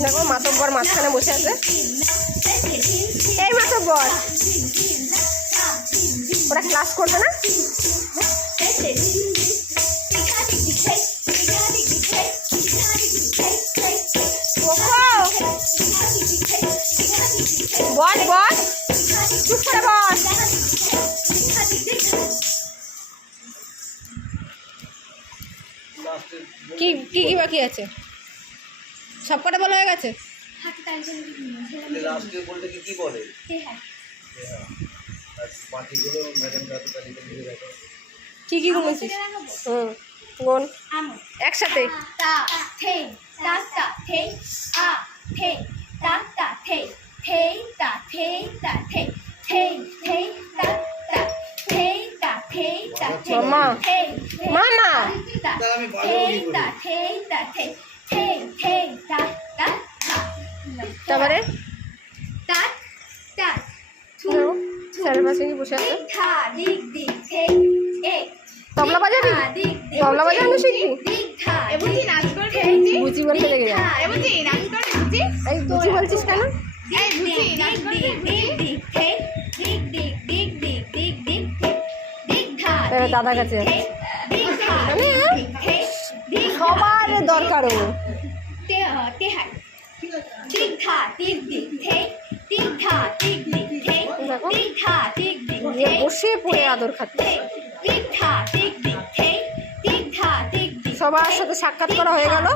দেখো মাতব্বর মাঝখানে বসে আছে। এই মাতব্বর ওরা ক্লাস করবে না? বল বল, চুপ করে বল। কি কি কি বাকি আছে? সব কটা বলা হয়ে গেছে? কি কি ঘুমেছিস? গোন একসাথে। মামা মামা তারপরে স্যারের পাশে কি বসে আছে? তবলা বাজাবি? তবলা বাজানো শিখবি? বুঝি বলতে লেগে যায়। এই বুঝি বলছিস কেন? দাদার কাছে সবার দরকার ও। বসে পড়ে আদর খাচ্ছে। সবার সাথে সাক্ষাৎ করা হয়ে গেল।